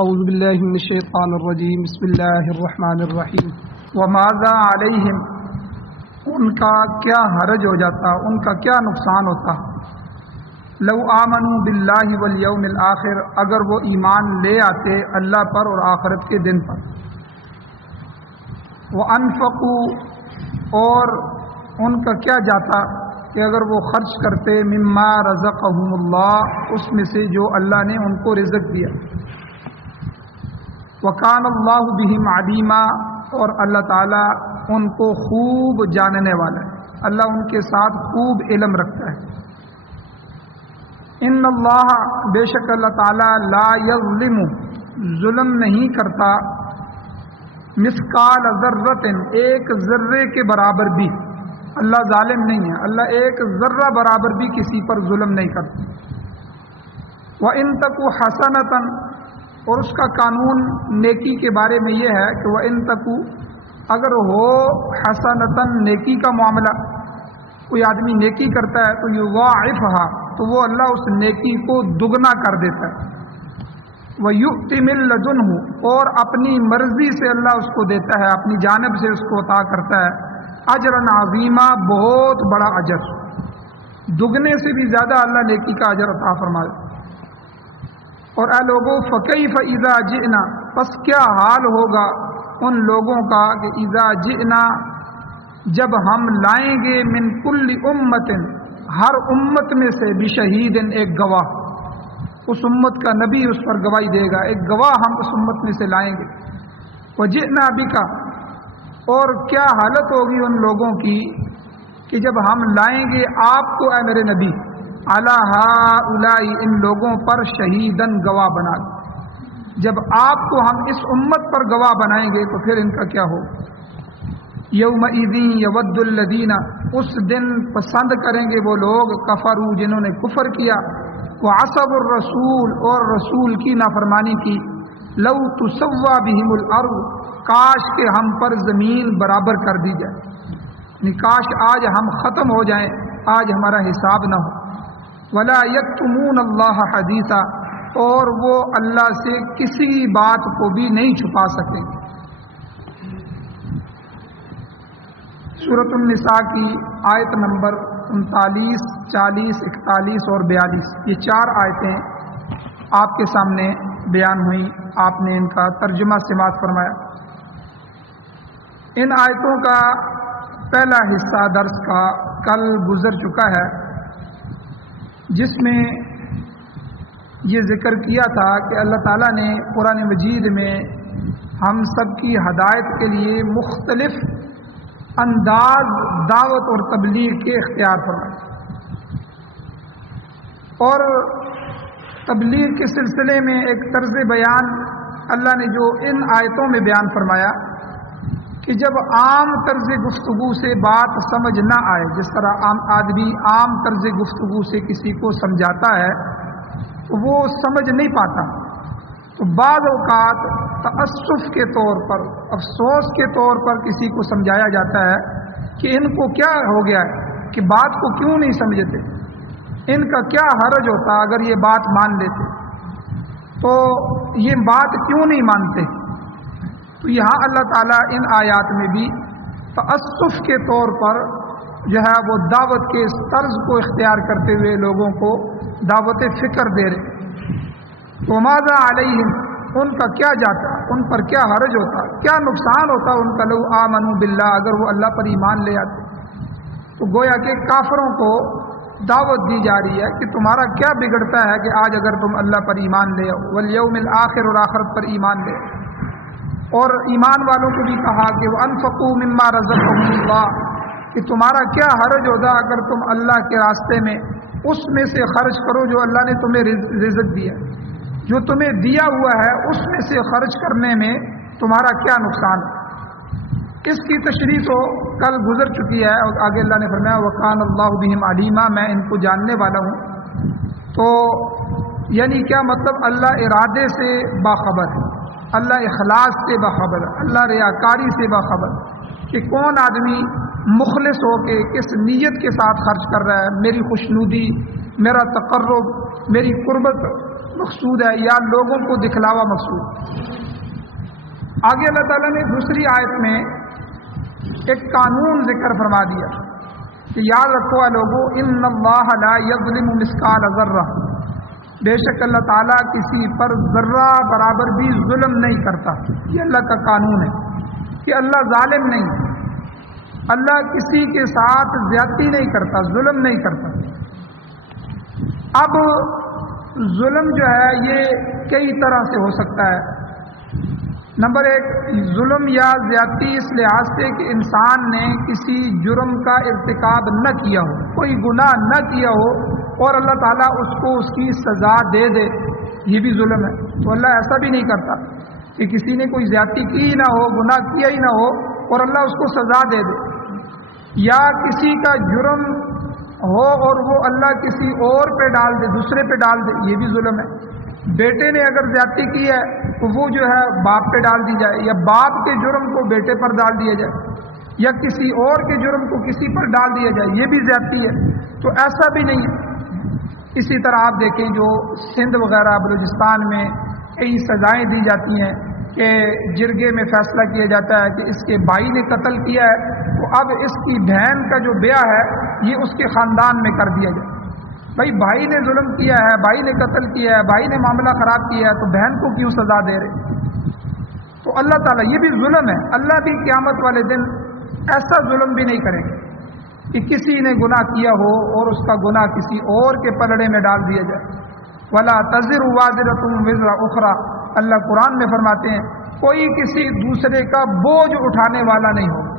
اعوذ باللہ من الشیطان الرجیم بسم اللہ الرحمن الرحیم وماذا علیہم، ان کا کیا حرج ہو جاتا، ان کا کیا نقصان ہوتا، لو آمنوا باللہ والیوم الآخر، اگر وہ ایمان لے آتے اللہ پر اور آخرت کے دن پر، وانفقوا، اور ان کا کیا جاتا کہ اگر وہ خرچ کرتے مما رزقہم اللہ، اس میں سے جو اللہ نے ان کو رزق دیا، وکان اللہ بہم علیما، اور اللہ تعالیٰ ان کو خوب جاننے والا ہے، اللہ ان کے ساتھ خوب علم رکھتا ہے۔ ان اللہ، بے شک اللہ تعالیٰ، لا یظلم، ظلم نہیں کرتا، مثقال ذرۃ، ایک ذرے کے برابر بھی، اللہ ظالم نہیں ہے، اللہ ایک ذرہ برابر بھی کسی پر ظلم نہیں کرتا۔ وَإِن تَكُ حَسَنَةً، اور اس کا قانون نیکی کے بارے میں یہ ہے کہ وَإِن تَكُ، اگر ہو حسنۃً، نیکی کا معاملہ، کوئی آدمی نیکی کرتا ہے تو یضاعفها، تو وہ اللہ اس نیکی کو دگنا کر دیتا ہے، وَيُؤْتِ مِن لَدُنْهُ، اور اپنی مرضی سے اللہ اس کو دیتا ہے، اپنی جانب سے اس کو عطا کرتا ہے، اجرا عظیما، بہت بڑا اجر، دگنے سے بھی زیادہ اللہ نیکی کا اجر عطا فرمائے۔ اور اے لوگوں، فکیف اذا جئنا، پس کیا حال ہوگا ان لوگوں کا کہ اذا جئنا، جب ہم لائیں گے، من کل امت، ہر امت میں سے، بشہید، ایک گواہ، اس امت کا نبی اس پر گواہی دے گا، ایک گواہ ہم اس امت میں سے لائیں گے، وجئنا بک، اور کیا حالت ہوگی ان لوگوں کی کہ جب ہم لائیں گے آپ کو، اے میرے نبی، علی ہؤلاء، ان لوگوں پر، شہیدن، گواہ بنا دیں، جب آپ کو ہم اس امت پر گواہ بنائیں گے تو پھر ان کا کیا ہو۔ یومئذ یود الذین، اس دن پسند کریں گے وہ لوگ، کفروا، جنہوں نے کفر کیا، وعصوا الرسول، اور رسول کی نافرمانی کی، لو تسوی بہم الارض، کاش کہ ہم پر زمین برابر کر دی جائے، یعنی کاش آج ہم ختم ہو جائیں، آج ہمارا حساب نہ ہو، ولا یکتمون اللہ حدیثا، اور وہ اللہ سے کسی بات کو بھی نہیں چھپا سکیں۔ سورۃ النساء کی آیت نمبر 39، 40، 41 اور 42، یہ 4 آیتیں آپ کے سامنے بیان ہوئیں، آپ نے ان کا ترجمہ سماعت فرمایا۔ ان آیتوں کا پہلا حصہ درس کا کل گزر چکا ہے، جس میں یہ ذکر کیا تھا کہ اللہ تعالیٰ نے قرآن مجید میں ہم سب کی ہدایت کے لیے مختلف انداز دعوت اور تبلیغ کے اختیار فرمائے، اور تبلیغ کے سلسلے میں ایک طرز بیان اللہ نے جو ان آیتوں میں بیان فرمایا کہ جب عام طرز گفتگو سے بات سمجھ نہ آئے، جس طرح عام آدمی عام طرز گفتگو سے کسی کو سمجھاتا ہے تو وہ سمجھ نہیں پاتا، تو بعض اوقات تأسف کے طور پر، افسوس کے طور پر کسی کو سمجھایا جاتا ہے کہ ان کو کیا ہو گیا ہے کہ بات کو کیوں نہیں سمجھتے، ان کا کیا حرج ہوتا اگر یہ بات مان لیتے، تو یہ بات کیوں نہیں مانتے۔ تو یہاں اللہ تعالیٰ ان آیات میں بھی تأسف کے طور پر جو ہے وہ دعوت کے اس طرز کو اختیار کرتے ہوئے لوگوں کو دعوت فکر دے رہے۔ تو ماذا علیہم، ان کا کیا جاتا، ان پر کیا حرج ہوتا، کیا نقصان ہوتا ان کا، لو آمنوا باللہ، اگر وہ اللہ پر ایمان لے آتے۔ تو گویا کہ کافروں کو دعوت دی جا رہی ہے کہ تمہارا کیا بگڑتا ہے کہ آج اگر تم اللہ پر ایمان لے آؤ، والیوم الآخر، اور آخرت پر ایمان لے آؤ۔ اور ایمان والوں کو بھی کہا کہ وَأَنفِقُوا مِمَّا رَزَقَهُمُ اللَّهُ، کہ تمہارا کیا حرج ہوتا اگر تم اللہ کے راستے میں اس میں سے خرچ کرو جو اللہ نے تمہیں رزق دیا، جو تمہیں دیا ہوا ہے اس میں سے خرچ کرنے میں تمہارا کیا نقصان ہے۔ اس کی تشریح تو کل گزر چکی ہے، اور آگے اللہ نے فرمایا وَكَانَ اللَّهُ بِهِمْ عَلِيمًا، میں ان کو جاننے والا ہوں۔ تو یعنی کیا مطلب، اللہ ارادے سے باخبر ہے، اللہ اخلاص سے باخبر ہے، اللہ ریاکاری سے باخبر کہ کون آدمی مخلص ہو کے کس نیت کے ساتھ خرچ کر رہا ہے، میری خوشنودی، میرا تقرب، میری قربت، مقصود ہے یا لوگوں کو دکھلاوا مقصود؟ آگے اللہ تعالیٰ نے دوسری آیت میں ایک قانون ذکر فرما دیا کہ یاد رکھو اے لوگو، ان اللہ لا یظلم مثقال ذرہ، بے شک اللہ تعالیٰ کسی پر ذرہ برابر بھی ظلم نہیں کرتا۔ یہ اللہ کا قانون ہے کہ اللہ ظالم نہیں، اللہ کسی کے ساتھ زیادتی نہیں کرتا، ظلم نہیں کرتا۔ اب ظلم جو ہے یہ کئی طرح سے ہو سکتا ہے۔ نمبر ایک، ظلم یا زیادتی اس لحاظ سے کہ انسان نے کسی جرم کا ارتکاب نہ کیا ہو، کوئی گناہ نہ کیا ہو اور اللہ تعالیٰ اس کو اس کی سزا دے دے، یہ بھی ظلم ہے۔ تو اللہ ایسا بھی نہیں کرتا کہ کسی نے کوئی زیادتی کی ہی نہ ہو، گناہ کیا ہی نہ ہو اور اللہ اس کو سزا دے دے، یا کسی کا جرم ہو اور وہ اللہ کسی اور پہ ڈال دے، دوسرے پہ ڈال دے، یہ بھی ظلم ہے۔ بیٹے نے اگر زیادتی کی ہے تو وہ جو ہے باپ پہ ڈال دی جائے، یا باپ کے جرم کو بیٹے پر ڈال دیا جائے، یا کسی اور کے جرم کو کسی پر ڈال دیا جائے، یہ بھی زیادتی ہے۔ تو ایسا بھی نہیں ہے۔ اسی طرح آپ دیکھیں جو سندھ وغیرہ بلوچستان میں کئی سزائیں دی جاتی ہیں کہ جرگے میں فیصلہ کیا جاتا ہے کہ اس کے بھائی نے قتل کیا ہے تو اب اس کی بہن کا جو بیاہ ہے یہ اس کے خاندان میں کر دیا جائے۔ بھائی بھائی نے ظلم کیا ہے، بھائی نے قتل کیا ہے، بھائی نے معاملہ خراب کیا ہے تو بہن کو کیوں سزا دے رہے؟ تو اللہ تعالیٰ، یہ بھی ظلم ہے۔ اللہ بھی قیامت والے دن ایسا ظلم بھی نہیں کریں گے کہ کسی نے گناہ کیا ہو اور اس کا گناہ کسی اور کے پلڑے میں ڈال دیا جائے۔ وَلَا تَزِرُ وَازِرَةٌ وِزْرَ أُخْرَى، اللہ قرآن میں فرماتے ہیں کوئی کسی دوسرے کا بوجھ اٹھانے والا نہیں ہوگا۔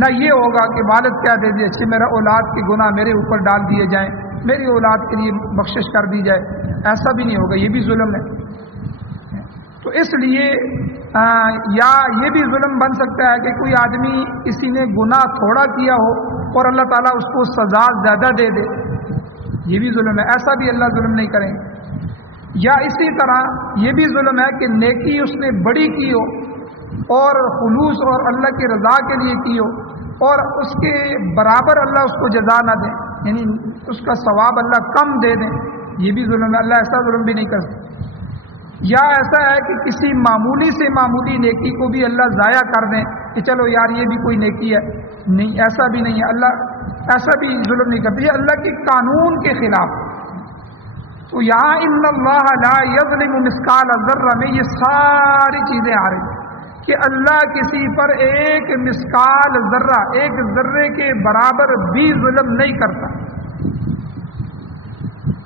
نہ یہ ہوگا کہ والد کیا دے دیے کہ میرا اولاد کے گناہ میرے اوپر ڈال دیے جائیں، میری اولاد کے لیے بخشش کر دی جائے، ایسا بھی نہیں ہوگا، یہ بھی ظلم ہے۔ تو اس لیے یا یہ بھی ظلم بن سکتا ہے کہ کوئی آدمی کسی نے گناہ تھوڑا کیا ہو اور اللہ تعالیٰ اس کو سزا زیادہ دے دے، یہ بھی ظلم ہے، ایسا بھی اللہ ظلم نہیں کریں گے۔ یا اسی طرح یہ بھی ظلم ہے کہ نیکی اس نے بڑی کی ہو اور خلوص اور اللہ کی رضا کے لیے کی ہو اور اس کے برابر اللہ اس کو جزا نہ دیں، یعنی اس کا ثواب اللہ کم دے دیں، یہ بھی ظلم ہے، اللہ ایسا ظلم بھی نہیں کر سکتا۔ یا ایسا ہے کہ کسی معمولی سے معمولی نیکی کو بھی اللہ ضائع کر دیں کہ چلو یار یہ بھی کوئی نیکی ہے، نہیں، ایسا بھی نہیں ہے، اللہ ایسا بھی ظلم نہیں کرتا، یہ اللہ کے قانون کے خلاف۔ تو یہاں ان اللہ لا یظلم مثقال ذرہ میں یہ ساری چیزیں آ رہی ہیں کہ اللہ کسی پر ایک مثقال ذرہ، ایک ذرے کے برابر بھی ظلم نہیں کرتا،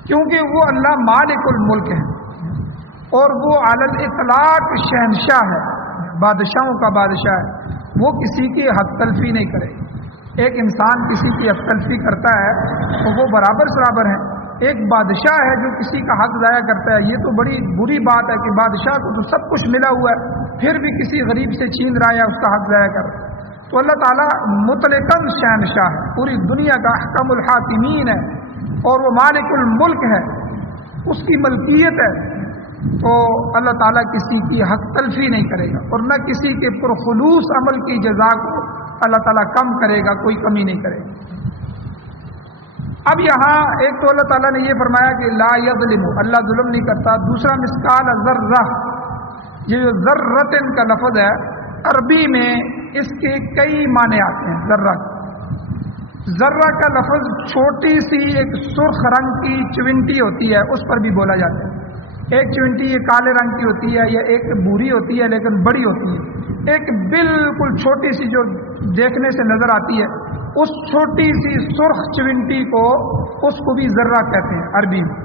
کیونکہ وہ اللہ مالک الملک ہے اور وہ علی الاطلاق شہنشاہ ہے، بادشاہوں کا بادشاہ ہے، وہ کسی کی حق تلفی نہیں کرے۔ ایک انسان کسی کی حق تلفی کرتا ہے تو وہ برابر ہیں۔ ایک بادشاہ ہے جو کسی کا حق ضائع کرتا ہے، یہ تو بڑی بری بات ہے کہ بادشاہ کو تو سب کچھ ملا ہوا ہے پھر بھی کسی غریب سے چھین رہا ہے یا اس کا حق ضائع کر رہا ہے۔ تو اللہ تعالیٰ مطلقاً شہنشاہ ہے، پوری دنیا کا احکم الحاکمین ہے اور وہ مالک الملک ہے، اس کی ملکیت ہے۔ تو اللہ تعالیٰ کسی کی حق تلفی نہیں کرے گا اور نہ کسی کے پرخلوص عمل کی جزا کو اللہ تعالیٰ کم کرے گا، کوئی کمی نہیں کرے گا۔ اب یہاں ایک تو اللہ تعالیٰ نے یہ فرمایا کہ لا یظلم، اللہ ظلم نہیں کرتا۔ دوسرا مثقال ذرہ، یہ جو ذرۃ کا لفظ ہے عربی میں اس کے کئی معنی آتے ہیں۔ ذرہ کا لفظ چھوٹی سی ایک سرخ رنگ کی چونٹی ہوتی ہے، اس پر بھی بولا جاتا ہے۔ ایک چونٹی یہ کالے رنگ کی ہوتی ہے یا ایک بھوری ہوتی ہے لیکن بڑی ہوتی ہے، ایک بالکل چھوٹی سی جو دیکھنے سے نظر آتی ہے، اس چھوٹی سی سرخ چونٹی کو اس کو بھی ذرہ کہتے ہیں عربی میں۔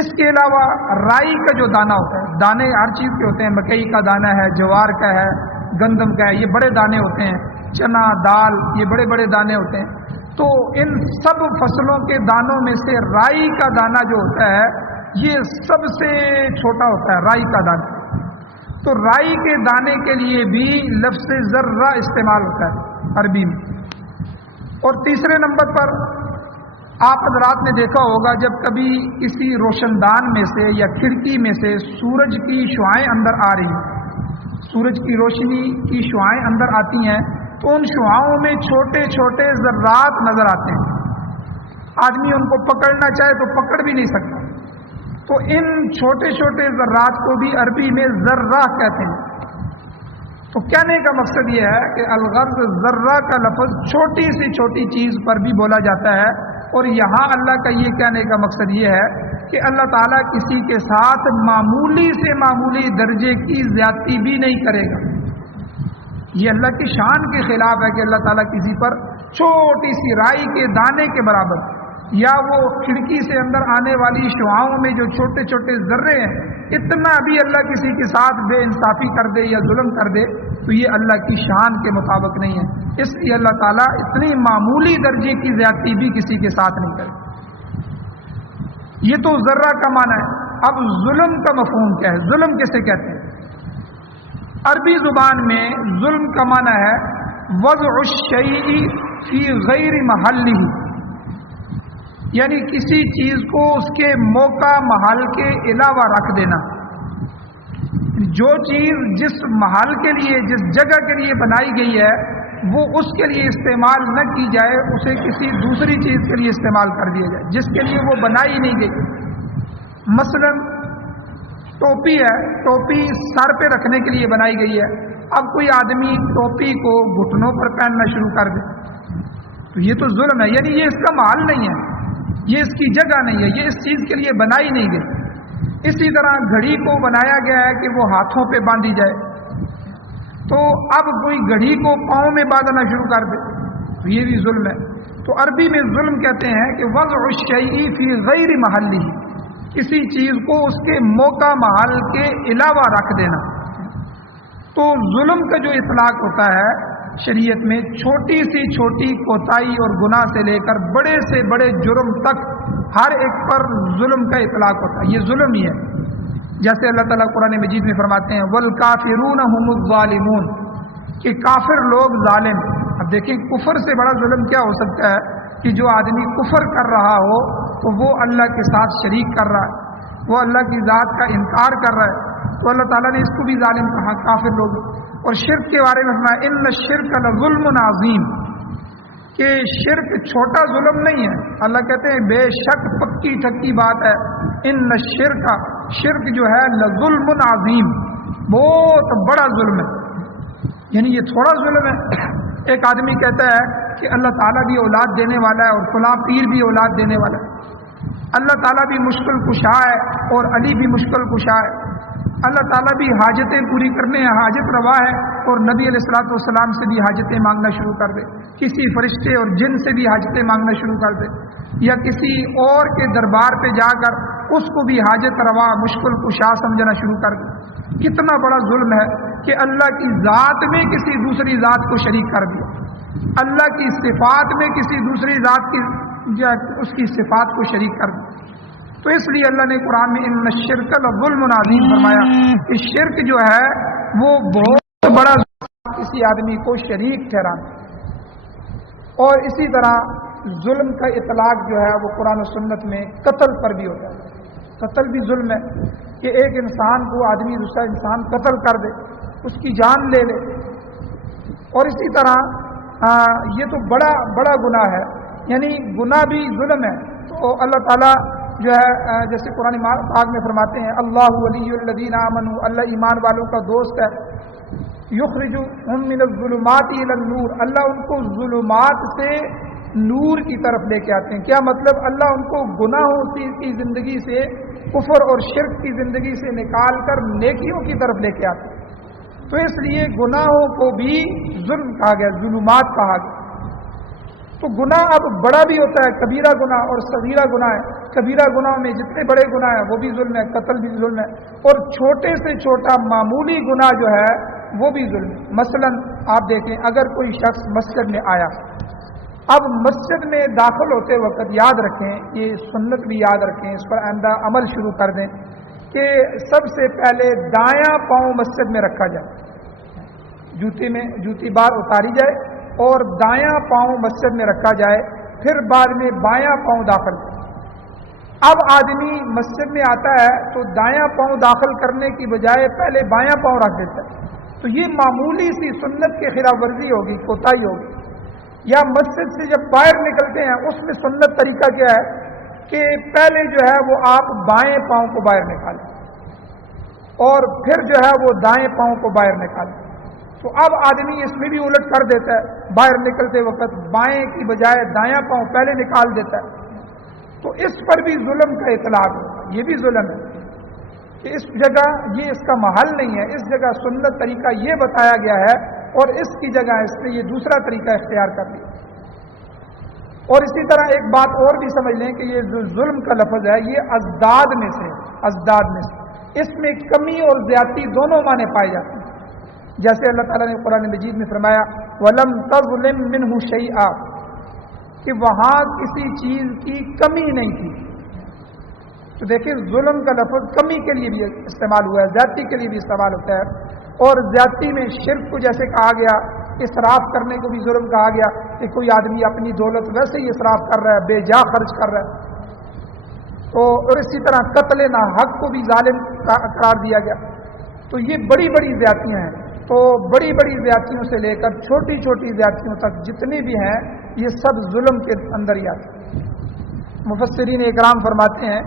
اس کے علاوہ رائی کا جو دانہ ہوتا ہے، دانے ہر چیز کے ہوتے ہیں، مکئی کا دانہ ہے، جوار کا ہے، گندم کا ہے، یہ بڑے دانے ہوتے ہیں، چنا، دال، یہ بڑے بڑے دانے ہوتے ہیں۔ تو ان سب فصلوں کے دانوں میں سے رائی کا دانہ جو ہوتا ہے یہ سب سے چھوٹا ہوتا ہے، رائی کا دانہ۔ تو رائی کے دانے کے لیے بھی لفظ ذرہ استعمال ہوتا ہے عربی میں۔ اور تیسرے نمبر پر آپ حضرات نے دیکھا ہوگا جب کبھی کسی روشن دان میں سے یا کھڑکی میں سے سورج کی شعاعیں اندر آ رہی ہیں، سورج کی روشنی کی شعاعیں اندر آتی ہیں تو ان شعاؤں میں چھوٹے چھوٹے ذرات نظر آتے ہیں، آدمی ان کو پکڑنا چاہے تو پکڑ بھی نہیں سکتا۔ تو ان چھوٹے چھوٹے ذرات کو بھی عربی میں ذرہ کہتے ہیں. تو کہنے کا مقصد یہ ہے کہ الغرض ذرہ کا لفظ چھوٹی سی چھوٹی چیز پر بھی بولا جاتا ہے. اور یہاں اللہ کا یہ کہنے کا مقصد یہ ہے کہ اللہ تعالیٰ کسی کے ساتھ معمولی سے معمولی درجے کی زیادتی بھی نہیں کرے گا. یہ اللہ کی شان کے خلاف ہے کہ اللہ تعالیٰ کسی پر چھوٹی سی رائی کے دانے کے برابر یا وہ کھڑکی سے اندر آنے والی شعاؤں میں جو چھوٹے چھوٹے ذرے ہیں اتنا بھی اللہ کسی کے ساتھ بے انصافی کر دے یا ظلم کر دے تو یہ اللہ کی شان کے مطابق نہیں ہے. اس لیے اللہ تعالیٰ اتنی معمولی درجے کی زیادتی بھی کسی کے ساتھ نہیں کرے. یہ تو ذرہ کا معنی ہے. اب ظلم کا مفہوم کیا ہے؟ ظلم کسے کہتے ہیں؟ عربی زبان میں ظلم کا معنی ہے وضع الشیء فی غیر محلہ، یعنی کسی چیز کو اس کے موقع محل کے علاوہ رکھ دینا. جو چیز جس محل کے لیے جس جگہ کے لیے بنائی گئی ہے وہ اس کے لیے استعمال نہ کی جائے، اسے کسی دوسری چیز کے لیے استعمال کر دیا جائے جس کے لیے وہ بنائی نہیں گئی. مثلا ٹوپی ہے، ٹوپی سر پہ رکھنے کے لیے بنائی گئی ہے. اب کوئی آدمی ٹوپی کو گھٹنوں پر پہننا شروع کر دے تو یہ تو ظلم ہے. یعنی یہ اس کا محل نہیں ہے، یہ اس کی جگہ نہیں ہے، یہ اس چیز کے لیے بنائی نہیں گئی. اسی طرح گھڑی کو بنایا گیا ہے کہ وہ ہاتھوں پہ باندھی جائے، تو اب کوئی گھڑی کو پاؤں میں باندھنا شروع کر دے تو یہ بھی ظلم ہے. تو عربی میں ظلم کہتے ہیں کہ وضع الشیء فی غیر محلہ، کسی چیز کو اس کے موقع محل کے علاوہ رکھ دینا. تو ظلم کا جو اطلاق ہوتا ہے شریعت میں چھوٹی سی چھوٹی کوتاہی اور گناہ سے لے کر بڑے سے بڑے جرم تک ہر ایک پر ظلم کا اطلاق ہوتا ہے. یہ ظلم ہی ہے. جیسے اللہ تعالیٰ قرآن مجید میں فرماتے ہیں والکافرون هم الظالمون، کہ کافر لوگ ظالم. اب دیکھیں کفر سے بڑا ظلم کیا ہو سکتا ہے کہ جو آدمی کفر کر رہا ہو تو وہ اللہ کے ساتھ شریک کر رہا ہے، وہ اللہ کی ذات کا انکار کر رہا ہے، تو اللہ تعالیٰ نے اس کو بھی ظالم کہا کافر لوگ. اور شرک کے بارے میں فرمایا ان الشرک لظلم عظیم، کہ شرک چھوٹا ظلم نہیں ہے. اللہ کہتے ہیں بے شک پکی ٹھکی بات ہے ان الشرک، شرک جو ہے لظلم عظیم، بہت بڑا ظلم ہے. یعنی یہ تھوڑا ظلم ہے. ایک آدمی کہتا ہے کہ اللہ تعالیٰ بھی اولاد دینے والا ہے اور فلاں پیر بھی اولاد دینے والا ہے، اللہ تعالیٰ بھی مشکل کشا ہے اور علی بھی مشکل کشا ہے، اللہ تعالیٰ بھی حاجتیں پوری کرنے حاجت روا ہے اور نبی علیہ الصلوۃ والسلام سے بھی حاجتیں مانگنا شروع کر دے، کسی فرشتے اور جن سے بھی حاجتیں مانگنا شروع کر دے، یا کسی اور کے دربار پہ جا کر اس کو بھی حاجت روا مشکل کشا سمجھنا شروع کر دے. کتنا بڑا ظلم ہے کہ اللہ کی ذات میں کسی دوسری ذات کو شریک کر دیا، اللہ کی صفات میں کسی دوسری ذات کی اس کی صفات کو شریک کر دیا. تو اس لیے اللہ نے قرآن میں ان الشرک لظلم عظیم فرمایا کہ شرک جو ہے وہ بہت بڑا کسی آدمی کو شریک ٹھہرانا. اور اسی طرح ظلم کا اطلاق جو ہے وہ قرآن و سنت میں قتل پر بھی ہوتا ہے. قتل بھی ظلم ہے کہ ایک انسان کو آدمی دوسرا انسان قتل کر دے، اس کی جان لے لے. اور اسی طرح یہ تو بڑا بڑا گناہ ہے، یعنی گناہ بھی ظلم ہے. تو اللہ تعالیٰ جو ہے جیسے قرآن پاک میں فرماتے ہیں اللہ ولی الذین آمنوا، اللہ ایمان والوں کا دوست ہے، یخرجہم من الظلمات الی النور، اللہ ان کو ظلمات سے نور کی طرف لے کے آتے ہیں. کیا مطلب؟ اللہ ان کو گناہوں کی زندگی سے، کفر اور شرک کی زندگی سے نکال کر نیکیوں کی طرف لے کے آتے ہیں. تو اس لیے گناہوں کو بھی ظلم کہا گیا، ظلمات کہا گیا. تو گناہ اب بڑا بھی ہوتا ہے، کبیرہ گناہ اور صغیرہ گناہ ہے. کبیرہ گناہ میں جتنے بڑے گناہ ہیں وہ بھی ظلم ہے، قتل بھی ظلم ہے، اور چھوٹے سے چھوٹا معمولی گناہ جو ہے وہ بھی ظلم ہے. مثلا آپ دیکھیں اگر کوئی شخص مسجد میں آیا، اب مسجد میں داخل ہوتے وقت یاد رکھیں، یہ سنت بھی یاد رکھیں، اس پر آئندہ عمل شروع کر دیں کہ سب سے پہلے دایاں پاؤں مسجد میں رکھا جائے، جوتی بار اتاری جائے اور دایاں پاؤں مسجد میں رکھا جائے، پھر بعد میں بایاں پاؤں داخل کریں. اب آدمی مسجد میں آتا ہے تو دایاں پاؤں داخل کرنے کی بجائے پہلے بایاں پاؤں رکھ دیتا ہے. تو یہ معمولی سی سنت کی خلاف ورزی ہوگی، کوتاہی ہوگی. یا مسجد سے جب باہر نکلتے ہیں اس میں سنت طریقہ کیا ہے کہ پہلے جو ہے وہ آپ بائیں پاؤں کو باہر نکالیں اور پھر جو ہے وہ دائیں پاؤں کو باہر نکالیں. تو اب آدمی اس میں بھی الٹ کر دیتا ہے, باہر نکلتے وقت بائیں کی بجائے دایاں پاؤں پہلے نکال دیتا ہے. تو اس پر بھی ظلم کا اطلاق ہے. یہ بھی ظلم ہے کہ اس جگہ یہ اس کا محل نہیں ہے, اس جگہ سنت طریقہ یہ بتایا گیا ہے اور اس کی جگہ اس نے یہ دوسرا طریقہ اختیار کر لیا. اور اسی طرح ایک بات اور بھی سمجھ لیں کہ یہ جو ظلم کا لفظ ہے یہ ازداد میں سے, ازداد میں سے اس میں کمی اور زیادتی دونوں معنی پائے جاتے ہیں. جیسے اللہ تعالیٰ نے قرآن مجید میں فرمایا وَلَمْ تَظْلِمْ مِنْهُ شَيْئًا کہ وہاں کسی چیز کی کمی نہیں تھی. تو دیکھیں ظلم کا لفظ کمی کے لیے بھی استعمال ہوا ہے, زیادتی کے لیے بھی استعمال ہوتا ہے. اور زیادتی میں شرک کو جیسے کہا گیا, اسراف کرنے کو بھی ظلم کہا گیا کہ کوئی آدمی اپنی دولت ویسے ہی اسراف کر رہا ہے, بے جا خرچ کر رہا ہے. تو اور اسی طرح قتل ناحق کو بھی ظالم قرار دیا گیا. تو یہ بڑی بڑی زیادتیاں ہیں. تو بڑی بڑی زیادتیوں سے لے کر چھوٹی چھوٹی زیادتیوں تک جتنی بھی ہیں یہ سب ظلم کے اندر ہی آتی ہیں. مفسرین اکرام فرماتے ہیں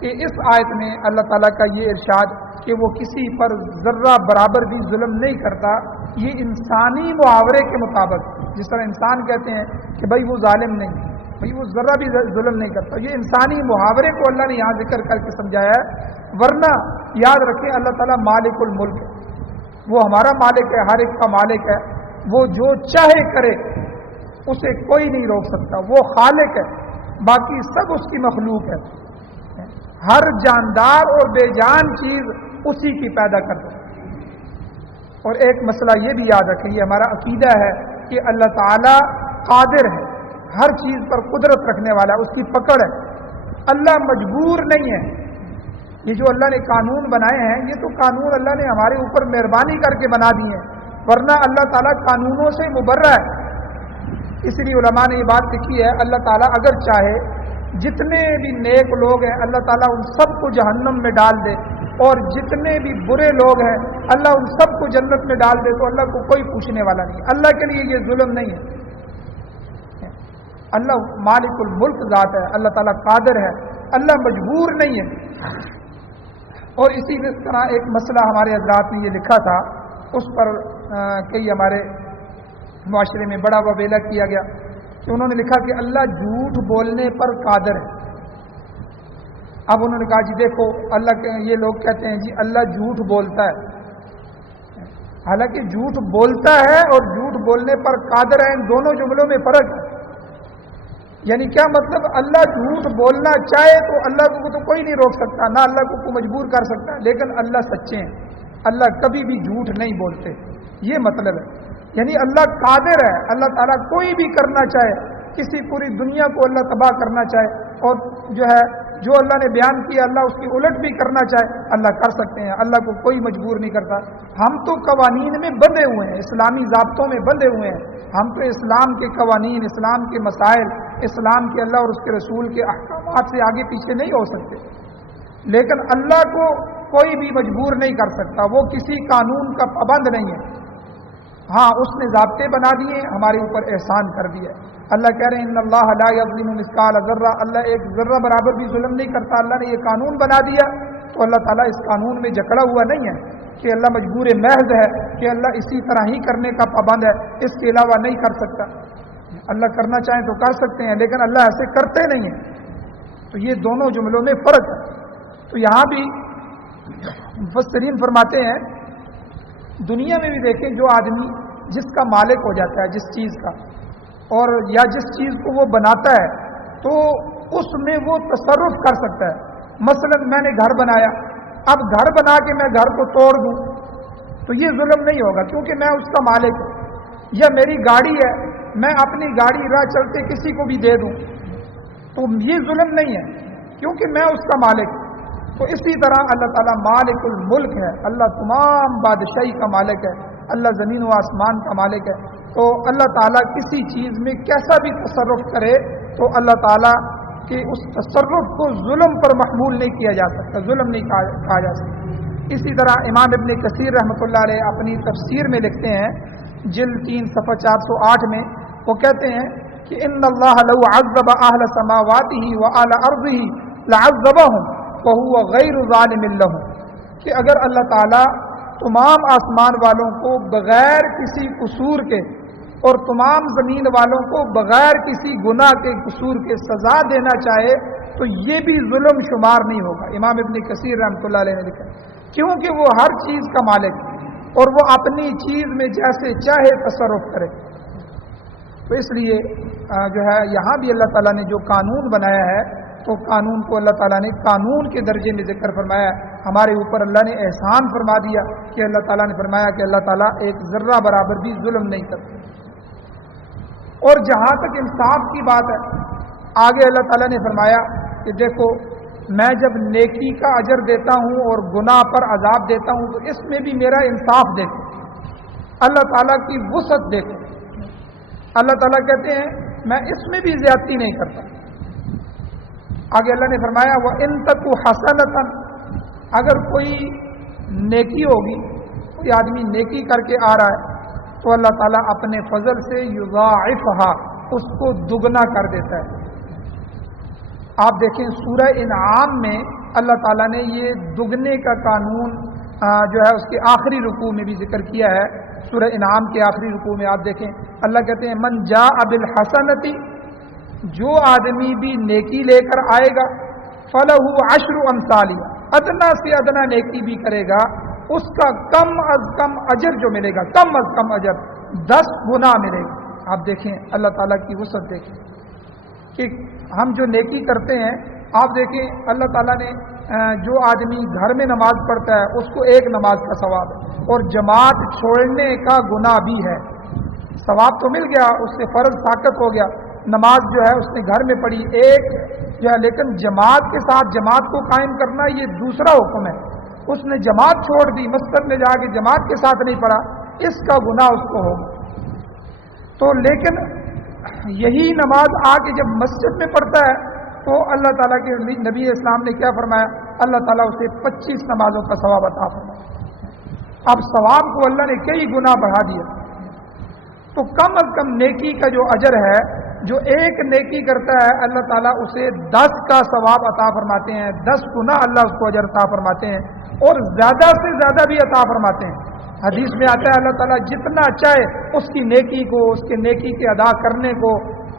کہ اس آیت میں اللہ تعالیٰ کا یہ ارشاد کہ وہ کسی پر ذرہ برابر بھی ظلم نہیں کرتا, یہ انسانی محاورے کے مطابق, جس طرح انسان کہتے ہیں کہ بھائی وہ ظالم نہیں, بھائی وہ ذرہ بھی ظلم نہیں کرتا, یہ انسانی محاورے کو اللہ نے یہاں ذکر کر کے سمجھایا ہے. ورنہ یاد رکھیں اللہ تعالیٰ مالک الملک ہے, وہ ہمارا مالک ہے, ہر ایک کا مالک ہے. وہ جو چاہے کرے اسے کوئی نہیں روک سکتا, وہ خالق ہے, باقی سب اس کی مخلوق ہے. ہر جاندار اور بے جان چیز اسی کی پیدا کرتا ہے. اور ایک مسئلہ یہ بھی یاد رکھیں, یہ ہمارا عقیدہ ہے کہ اللہ تعالیٰ قادر ہے, ہر چیز پر قدرت رکھنے والا ہے, اس کی پکڑ ہے. اللہ مجبور نہیں ہے. یہ جو اللہ نے قانون بنائے ہیں یہ تو قانون اللہ نے ہمارے اوپر مہربانی کر کے بنا دیے ہیں, ورنہ اللہ تعالیٰ قانونوں سے مبرہ ہے. اس لیے علماء نے یہ بات لکھی ہے اللہ تعالیٰ اگر چاہے جتنے بھی نیک لوگ ہیں اللہ تعالیٰ ان سب کو جہنم میں ڈال دے, اور جتنے بھی برے لوگ ہیں اللہ ان سب کو جنت میں ڈال دے, تو اللہ کو کوئی پوچھنے والا نہیں. اللہ کے لیے یہ ظلم نہیں ہے. اللہ مالک الملک ذات ہے, اللہ تعالیٰ قادر ہے, اللہ مجبور نہیں ہے. اور اسی طرح ایک مسئلہ ہمارے حضرات نے یہ لکھا تھا, اس پر کئی ہمارے معاشرے میں بڑا وبیلا کیا گیا کہ انہوں نے لکھا کہ اللہ جھوٹ بولنے پر قادر ہے. اب انہوں نے کہا جی دیکھو اللہ کے یہ لوگ کہتے ہیں جی اللہ جھوٹ بولتا ہے, حالانکہ جھوٹ بولتا ہے اور جھوٹ بولنے پر قادر ہے, ان دونوں جملوں میں فرق ہے. یعنی کیا مطلب, اللہ جھوٹ بولنا چاہے تو اللہ کو تو کوئی نہیں روک سکتا, نہ اللہ کو مجبور کر سکتا, لیکن اللہ سچے ہیں, اللہ کبھی بھی جھوٹ نہیں بولتے, یہ مطلب ہے. یعنی اللہ قادر ہے, اللہ تعالیٰ کوئی بھی کرنا چاہے, کسی پوری دنیا کو اللہ تباہ کرنا چاہے, اور جو ہے جو اللہ نے بیان کیا اللہ اس کی الٹ بھی کرنا چاہے, اللہ کر سکتے ہیں, اللہ کو کوئی مجبور نہیں کرتا. ہم تو قوانین میں بندھے ہوئے ہیں, اسلامی ضابطوں میں بندھے ہوئے ہیں, ہم تو اسلام کے قوانین, اسلام کے مسائل, اسلام کے اللہ اور اس کے رسول کے احکامات سے آگے پیچھے نہیں ہو سکتے. لیکن اللہ کو کوئی بھی مجبور نہیں کر سکتا, وہ کسی قانون کا پابند نہیں ہے. ہاں اس نے ضابطے بنا دیے, ہمارے اوپر احسان کر دیا. اللہ کہہ رہے ہیں ان اللہ لا یظلم مثقال ذرہ, اللہ ایک ذرہ برابر بھی ظلم نہیں کرتا. اللہ نے یہ قانون بنا دیا تو اللہ تعالیٰ اس قانون میں جکڑا ہوا نہیں ہے کہ اللہ مجبور محض ہے کہ اللہ اسی طرح ہی کرنے کا پابند ہے, اس کے علاوہ نہیں کر سکتا. اللہ کرنا چاہیں تو کر سکتے ہیں, لیکن اللہ ایسے کرتے نہیں ہیں. تو یہ دونوں جملوں میں فرق ہے. تو یہاں بھی مفسرین فرماتے ہیں دنیا میں بھی دیکھیں جو آدمی جس کا مالک ہو جاتا ہے جس چیز کا, اور یا جس چیز کو وہ بناتا ہے تو اس میں وہ تصرف کر سکتا ہے. مثلا میں نے گھر بنایا, اب گھر بنا کے میں گھر کو توڑ دوں تو یہ ظلم نہیں ہوگا کیونکہ میں اس کا مالک ہوں. یا میری گاڑی ہے, میں اپنی گاڑی راہ چلتے کسی کو بھی دے دوں تو یہ ظلم نہیں ہے کیونکہ میں اس کا مالک ہوں. تو اسی طرح اللہ تعالیٰ مالک الملک ہے, اللہ تمام بادشاہی کا مالک ہے, اللہ زمین و آسمان کا مالک ہے. تو اللہ تعالیٰ کسی چیز میں کیسا بھی تصرف کرے تو اللہ تعالیٰ کے اس تصرف کو ظلم پر محمول نہیں کیا جا سکتا, ظلم نہیں کہا جا سکتا. اسی طرح امام ابن کثیر رحمۃ اللہ علیہ اپنی تفسیر میں لکھتے ہیں جلد 3 صفحہ 408 میں, وہ کہتے ہیں کہ ان اللہ لو عذب اہل سماواتہ و اہل ارضہ لعذبہم وہو غیر ظالم لہم، کہ اگر اللہ تعالیٰ تمام آسمان والوں کو بغیر کسی قصور کے اور تمام زمین والوں کو بغیر کسی گناہ کے قصور کے سزا دینا چاہے تو یہ بھی ظلم شمار نہیں ہوگا۔ امام ابن کثیر رحمۃ اللہ علیہ نے لکھا، کیونکہ وہ ہر چیز کا مالک ہے اور وہ اپنی چیز میں جیسے چاہے تصرف کرے۔ تو اس لیے جو ہے یہاں بھی اللہ تعالیٰ نے جو قانون بنایا ہے تو قانون کو اللہ تعالیٰ نے قانون کے درجے میں ذکر فرمایا ہے۔ ہمارے اوپر اللہ نے احسان فرما دیا کہ اللہ تعالیٰ نے فرمایا کہ اللہ تعالیٰ ایک ذرہ برابر بھی ظلم نہیں کرتے۔ اور جہاں تک انصاف کی بات ہے، آگے اللہ تعالیٰ نے فرمایا کہ دیکھو میں جب نیکی کا اجر دیتا ہوں اور گناہ پر عذاب دیتا ہوں تو اس میں بھی میرا انصاف دیکھو، اللہ تعالیٰ کی وسعت دیکھو۔ اللہ تعالیٰ کہتے ہیں میں اس میں بھی زیادتی نہیں کرتا۔ آگے اللہ نے فرمایا وَإِن تَكُ حَسَنَةً، اگر کوئی نیکی ہوگی، کوئی آدمی نیکی کر کے آ رہا ہے تو اللہ تعالیٰ اپنے فضل سے یضاعفها، اس کو دگنا کر دیتا ہے۔ آپ دیکھیں سورہ انعام میں اللہ تعالیٰ نے یہ دگنے کا قانون جو ہے اس کے آخری رکوع میں بھی ذکر کیا ہے۔ سورہ انعام کے آخری رکوع میں آپ دیکھیں اللہ کہتے ہیں من جاء بالحسنۃ، جو آدمی بھی نیکی لے کر آئے گا فلہ عشر امثالھا، ادنا سے ادنا نیکی بھی کرے گا اس کا کم از کم اجر جو ملے گا، کم از کم اجر 10 گنا ملے گا۔ آپ دیکھیں اللہ تعالیٰ کی وسعت دیکھیں کہ ہم جو نیکی کرتے ہیں، آپ دیکھیں اللہ تعالیٰ نے جو آدمی گھر میں نماز پڑھتا ہے اس کو ایک نماز کا ثواب ہے، اور جماعت چھوڑنے کا گناہ بھی ہے۔ ثواب تو مل گیا، اس سے فرض طاقت ہو گیا، نماز جو ہے اس نے گھر میں پڑھی ایک جو ہے، لیکن جماعت کے ساتھ جماعت کو قائم کرنا یہ دوسرا حکم ہے۔ اس نے جماعت چھوڑ دی، مسجد میں جا کے جماعت کے ساتھ نہیں پڑھا، اس کا گناہ اس کو ہوگا۔ تو لیکن یہی نماز آ کے جب مسجد میں پڑھتا ہے تو اللہ تعالیٰ کے نبی اسلام نے کیا فرمایا؟ اللہ تعالیٰ اسے 25 نمازوں کا ثواب عطا فرمایا۔ اب ثواب کو اللہ نے کئی گنا بڑھا دیا۔ تو کم از کم نیکی کا جو اجر ہے، جو ایک نیکی کرتا ہے اللہ تعالیٰ اسے 10 کا ثواب عطا فرماتے ہیں، 10 گنا اللہ اس کو اجر عطا فرماتے ہیں، اور زیادہ سے زیادہ بھی عطا فرماتے ہیں۔ حدیث میں آتا ہے اللہ تعالیٰ جتنا چاہے اس کی نیکی کو، اس کے نیکی کے ادا کرنے کو۔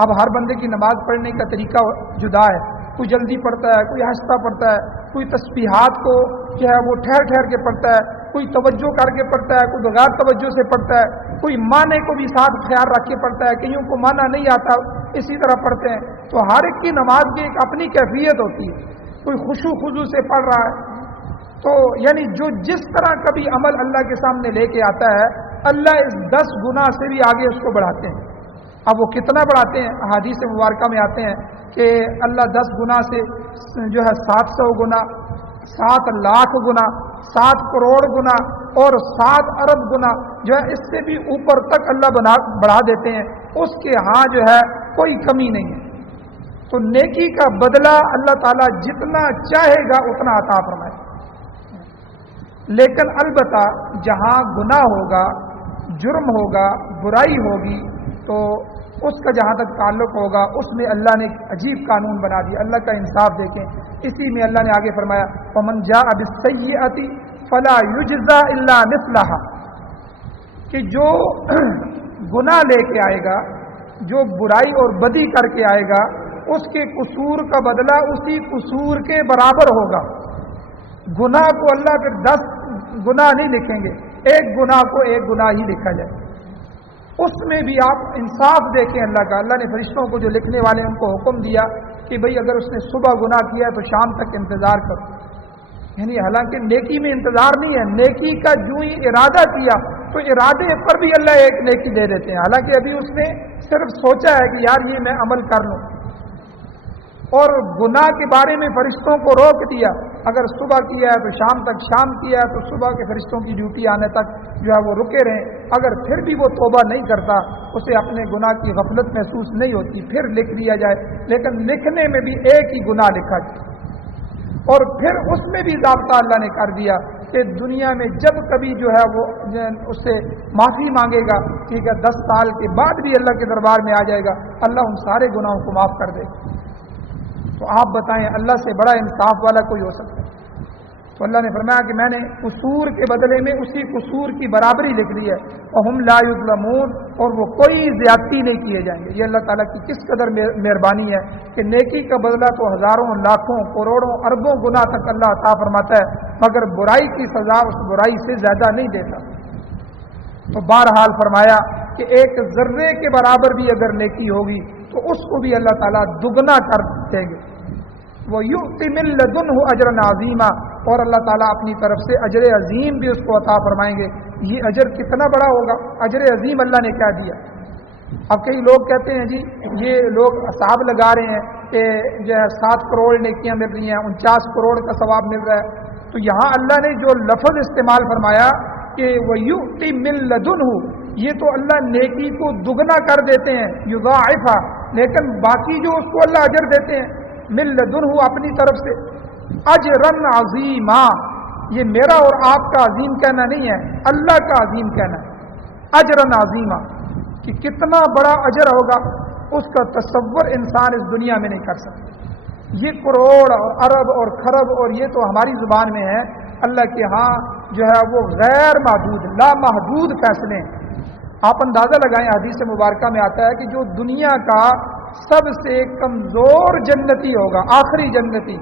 اب ہر بندے کی نماز پڑھنے کا طریقہ جدا ہے، کوئی جلدی پڑھتا ہے، کوئی آہستہ پڑھتا ہے، کوئی تسبیحات کو جو ہے وہ ٹھہر ٹھہر کے پڑھتا ہے، کوئی توجہ کر کے پڑھتا ہے، کوئی بغیر توجہ سے پڑھتا ہے، کوئی معنی کو بھی ساتھ خیال رکھ کے پڑھتا ہے، کئیوں کو معنی نہیں آتا اسی طرح پڑھتے ہیں۔ تو ہر ایک کی نماز کی ایک اپنی کیفیت ہوتی ہے، کوئی خشوع خضوع سے پڑھ رہا ہے۔ تو یعنی جو جس طرح کا بھی عمل اللہ کے سامنے لے کے آتا ہے، اللہ اس 10 گنا سے بھی آگے اس کو بڑھاتے ہیں۔ اب وہ کتنا بڑھاتے ہیں؟ احادیث مبارکہ میں آتے ہیں کہ اللہ 10 گنا سے جو ہے 700 گنا، 7 لاکھ گنا، 7 کروڑ گنا اور 7 ارب گنا جو ہے اس سے بھی اوپر تک اللہ بڑھا دیتے ہیں۔ اس کے ہاں جو ہے کوئی کمی نہیں ہے۔ تو نیکی کا بدلہ اللہ تعالیٰ جتنا چاہے گا اتنا عطا فرمائے، لیکن البتہ جہاں گناہ ہوگا، جرم ہوگا، برائی ہوگی، تو اس کا جہاں تک تعلق ہوگا اس میں اللہ نے ایک عجیب قانون بنا دیا۔ اللہ کا انصاف دیکھیں، اسی میں اللہ نے آگے فرمایا فَمَنْ جَاءَ بِالسَّيِّئَةِ فَلَا يُجْزَى إِلَّا مِثْلَهَا، کہ جو گناہ لے کے آئے گا، جو برائی اور بدی کر کے آئے گا، اس کے قصور کا بدلہ اسی قصور کے برابر ہوگا۔ گناہ کو اللہ پھر 10 گناہ نہیں لکھیں گے، ایک گناہ کو ایک گناہ ہی لکھا جائے۔ اس میں بھی آپ انصاف دیکھیں اللہ کا۔ اللہ نے فرشتوں کو جو لکھنے والے ان کو حکم دیا کہ بھئی اگر اس نے صبح گناہ کیا تو شام تک انتظار کرو، یعنی حالانکہ نیکی میں انتظار نہیں ہے، نیکی کا جو ہی ارادہ کیا تو ارادے پر بھی اللہ ایک نیکی دے دیتے ہیں، حالانکہ ابھی اس نے صرف سوچا ہے کہ یار یہ میں عمل کر لوں۔ اور گناہ کے بارے میں فرشتوں کو روک دیا، اگر صبح کیا ہے تو شام تک، شام کیا ہے تو صبح کے فرشتوں کی ڈیوٹی آنے تک جو ہے وہ رکے رہیں۔ اگر پھر بھی وہ توبہ نہیں کرتا، اسے اپنے گناہ کی غفلت محسوس نہیں ہوتی، پھر لکھ دیا جائے، لیکن لکھنے میں بھی ایک ہی گناہ لکھا جائے۔ اور پھر اس میں بھی ضابطہ اللہ نے کر دیا کہ دنیا میں جب کبھی جو ہے وہ اس سے معافی مانگے گا، ٹھیک ہے، 10 سال کے بعد بھی اللہ کے دربار میں آ جائے گا، اللہ ان سارے گناہوں کو معاف کر دے۔ تو آپ بتائیں اللہ سے بڑا انصاف والا کوئی ہو سکتا ہے؟ تو اللہ نے فرمایا کہ میں نے قصور کے بدلے میں اسی قصور کی برابری لکھ لی ہے، وَهُمْ لَا يُظْلَمُونَ، اور وہ کوئی زیادتی نہیں کیے جائیں گے۔ یہ اللہ تعالیٰ کی کس قدر مہربانی ہے کہ نیکی کا بدلہ تو ہزاروں، لاکھوں، کروڑوں، اربوں گنا تک اللہ عطا فرماتا ہے، مگر برائی کی سزا اس برائی سے زیادہ نہیں دیتا۔ تو بہرحال فرمایا کہ ایک ذرے کے برابر بھی اگر نیکی ہوگی تو اس کو بھی اللہ تعالیٰ دگنا کر دیں گے۔ وَيُؤْتِ مِن لَّدُنْهُ أَجْرًا عَظِيمًا، اور اللہ تعالیٰ اپنی طرف سے اجر عظیم بھی اس کو عطا فرمائیں گے۔ یہ اجر کتنا بڑا ہوگا؟ اجر عظیم اللہ نے کیا دیا؟ اب کئی لوگ کہتے ہیں جی یہ لوگ حساب لگا رہے ہیں کہ جو ہے 7 کروڑ نیکیاں مل رہی ہیں، 49 کروڑ کا ثواب مل رہا ہے۔ تو یہاں اللہ نے جو لفظ استعمال فرمایا کہ وَيُؤْتِ مِن لَّدُنْهُ، یہ تو اللہ نیکی کو دگنا کر دیتے ہیں، یضاعفها، لیکن باقی جو اس کو اللہ اجر دیتے ہیں مِن لَّدُنْهُ اپنی طرف سے، اجرن عظیما، یہ میرا اور آپ کا عظیم کہنا نہیں ہے، اللہ کا عظیم کہنا ہے، اجرن عظیما، کہ کتنا بڑا اجر ہوگا اس کا تصور انسان اس دنیا میں نہیں کر سکتا۔ یہ کروڑ اور ارب اور خرب اور یہ تو ہماری زبان میں ہے، اللہ کے ہاں جو ہے وہ غیر محدود، لا محدود فیصلے ہیں۔ آپ اندازہ لگائیں، حدیث مبارکہ میں آتا ہے کہ جو دنیا کا سب سے کمزور جنتی ہوگا، آخری جنتی،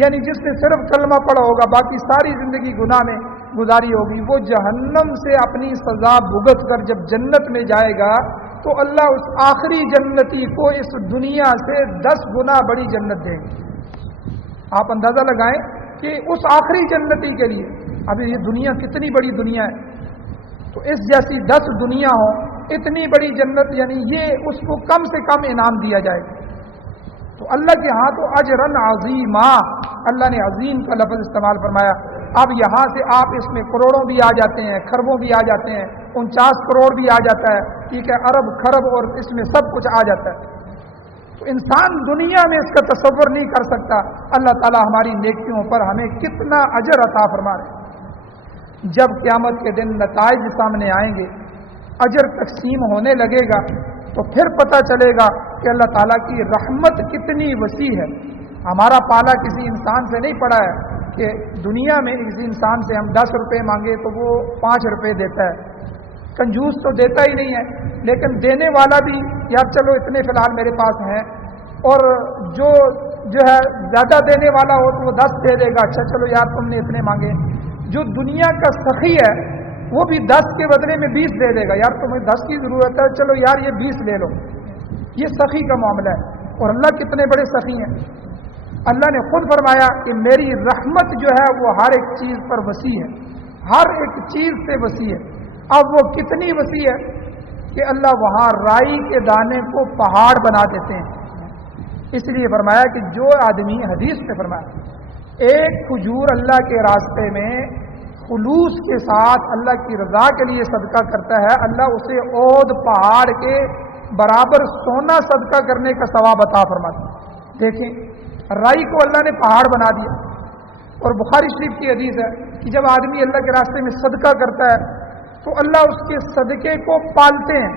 یعنی جس نے صرف کلمہ پڑھا ہوگا، باقی ساری زندگی گناہ میں گزاری ہوگی، وہ جہنم سے اپنی سزا بھگت کر جب جنت میں جائے گا تو اللہ اس آخری جنتی کو اس دنیا سے 10 گنا بڑی جنت دیں گے۔ آپ اندازہ لگائیں کہ اس آخری جنتی کے لیے، ابھی یہ دنیا کتنی بڑی دنیا ہے، تو اس جیسی 10 دنیا ہو، اتنی بڑی جنت، یعنی یہ اس کو کم سے کم انعام دیا جائے گا۔ تو اللہ کے ہاں تو اجرن عظیما، اللہ نے عظیم کا لفظ استعمال فرمایا۔ اب یہاں سے آپ اس میں کروڑوں بھی آ جاتے ہیں، خربوں بھی آ جاتے ہیں، 49 کروڑ بھی آ جاتا ہے، ٹھیک ہے، ارب خرب، اور اس میں سب کچھ آ جاتا ہے۔ تو انسان دنیا میں اس کا تصور نہیں کر سکتا اللہ تعالیٰ ہماری نیکیوں پر ہمیں کتنا اجر عطا فرما رہے۔ جب قیامت کے دن نتائج سامنے آئیں گے، اجر تقسیم ہونے لگے گا، تو پھر پتہ چلے گا کہ اللہ تعالیٰ کی رحمت کتنی وسیع ہے۔ ہمارا پالا کسی انسان سے نہیں پڑا ہے کہ دنیا میں کسی انسان سے ہم 10 روپے مانگے تو وہ 5 روپے دیتا ہے، کنجوس تو دیتا ہی نہیں ہے، لیکن دینے والا بھی یار چلو اتنے فی الحال میرے پاس ہیں، اور جو ہے زیادہ دینے والا ہو تو وہ 10 دے دے گا، اچھا چلو یار تم نے اتنے مانگے۔ جو دنیا کا سخی ہے وہ بھی 10 کے بدلے میں 20 دے دے گا، یار تمہیں 10 کی ضرورت ہے، چلو یار یہ 20 لے لو۔ یہ سخی کا معاملہ ہے، اور اللہ کتنے بڑے سخی ہیں۔ اللہ نے خود فرمایا کہ میری رحمت جو ہے وہ ہر ایک چیز پر وسیع ہے، ہر ایک چیز سے وسیع ہے۔ اب وہ کتنی وسیع ہے کہ اللہ وہاں رائی کے دانے کو پہاڑ بنا دیتے ہیں۔ اس لیے فرمایا کہ جو آدمی، حدیث میں فرمایا، ایک کھجور اللہ کے راستے میں خلوص کے ساتھ اللہ کی رضا کے لیے صدقہ کرتا ہے، اللہ اسے عود پہاڑ کے برابر سونا صدقہ کرنے کا ثواب عطا فرماتا ہے۔ دیکھیں، رائی کو اللہ نے پہاڑ بنا دیا۔ اور بخاری شریف کی حدیث ہے کہ جب آدمی اللہ کے راستے میں صدقہ کرتا ہے تو اللہ اس کے صدقے کو پالتے ہیں،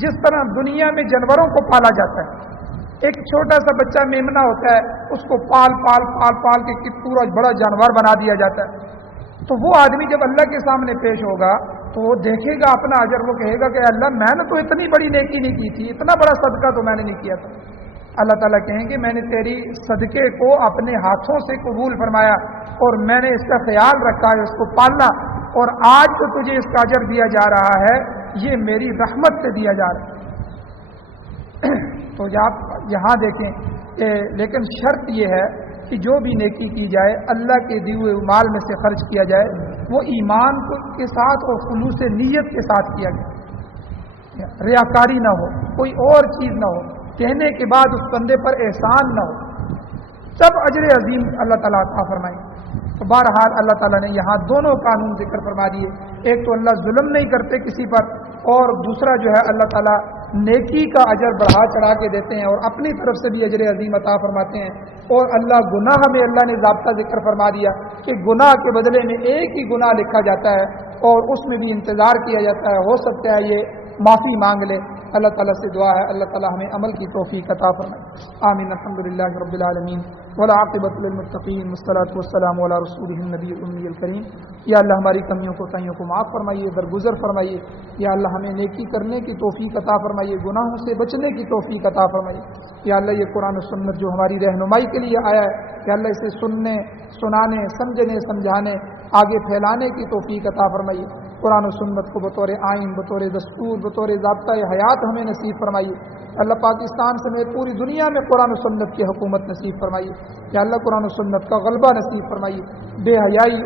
جس طرح دنیا میں جانوروں کو پالا جاتا ہے۔ ایک چھوٹا سا بچہ میمنا ہوتا ہے، اس کو پال پال پال پال کے پورا بڑا جانور بنا دیا جاتا ہے۔ تو وہ آدمی جب اللہ کے سامنے پیش ہوگا تو وہ دیکھے گا اپنا اجر، وہ کہے گا کہ اللہ میں نے تو اتنی بڑی نیکی نہیں کی تھی، اتنا بڑا صدقہ تو میں نے نہیں کیا تھا۔ اللہ تعالیٰ کہیں گے میں نے تیری صدقے کو اپنے ہاتھوں سے قبول فرمایا، اور میں نے اس کا خیال رکھا ہے، اس کو پالنا، اور آج تو تجھے اس کا اجر دیا جا رہا ہے، یہ میری رحمت سے دیا جا رہا ہے۔ تو آپ یہاں دیکھیں کہ لیکن شرط یہ ہے کہ جو بھی نیکی کی جائے اللہ کے دیے ہوئے مال میں سے خرچ کیا جائے، وہ ایمان کے ساتھ اور خلوص نیت کے ساتھ کیا جائے، ریاکاری نہ ہو، کوئی اور چیز نہ ہو، کہنے کے بعد اس بندے پر احسان نہ ہو، تب اجر عظیم اللہ تعالیٰ عطا فرمائیں۔ تو بہرحال اللہ تعالیٰ نے یہاں دونوں قانون ذکر فرما دیے، ایک تو اللہ ظلم نہیں کرتے کسی پر، اور دوسرا جو ہے اللہ تعالیٰ نیکی کا اجر بڑھا چڑھا کے دیتے ہیں اور اپنی طرف سے بھی اجر عظیم عطا فرماتے ہیں. اور اللہ گناہ میں اللہ نے ضابطہ ذکر فرما دیا کہ گناہ کے بدلے میں ایک ہی گناہ لکھا جاتا ہے اور اس میں بھی انتظار کیا جاتا ہے، ہو سکتا ہے یہ معافی مانگ لے. اللہ تعالیٰ سے دعا ہے اللہ تعالیٰ ہمیں عمل کی توفیق عطا فرمائے. آمین. الحمدللہ رب العالمین والعاقبۃ للمتقین والصلاۃ والسلام علی رسولہ النبی الأمی الکریم. یا اللہ ہماری کمیوں کوتاہیوں کو معاف فرمائیے، درگزر فرمائیے. یا اللہ ہمیں نیکی کرنے کی توفیق عطا فرمائیے، گناہوں سے بچنے کی توفیق عطا فرمائیے. یا اللہ یہ قرآن و سنت جو ہماری رہنمائی کے لیے آیا ہے، یا اللہ اسے سننے، سنانے، سمجھنے، سمجھانے، آگے پھیلانے کی توفیق عطا فرمائیے. قرآن و سنت کو بطور آئین، بطور دستور، بطور ضابطۂ حیات ہمیں نصیب فرمائیے. اللہ پاکستان سمیت پوری دنیا میں قرآن و سنت کی حکومت نصیب فرمائیے. یا اللہ قرآن و سنت کا غلبہ نصیب فرمائیے. بے حیائی،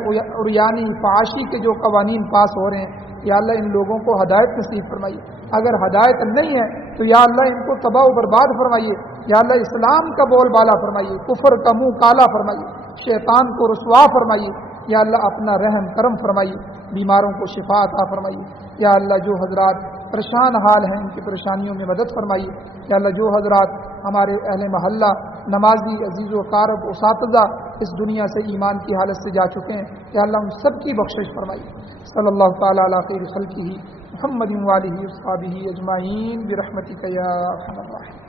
عریانی، فحاشی کے جو قوانین پاس ہو رہے ہیں، یا اللہ ان لوگوں کو ہدایت نصیب فرمائیے. اگر ہدایت نہیں ہے تو یا اللہ ان کو تباہ و برباد فرمائیے. یا اللہ اسلام کا بول بالا فرمائیے، کفر کا منہ کالا فرمائیے، شیطان کو رسوا فرمائیے. یا اللہ اپنا رحم کرم فرمائیے، بیماروں کو شفا عطا فرمائیے. یا اللہ جو حضرات پریشان حال ہیں ان کی پریشانیوں میں مدد فرمائیے. یا اللہ جو حضرات ہمارے اہل محلہ، نمازی، عزیز و قارب، اساتذہ اس دنیا سے ایمان کی حالت سے جا چکے ہیں، یا اللہ ان سب کی بخشش فرمائیے. صلی اللہ تعالیٰ علی خیر خلقہ محمد وآلہ وصحبہ اجمعین برحمتک یا ارحم الراحمین.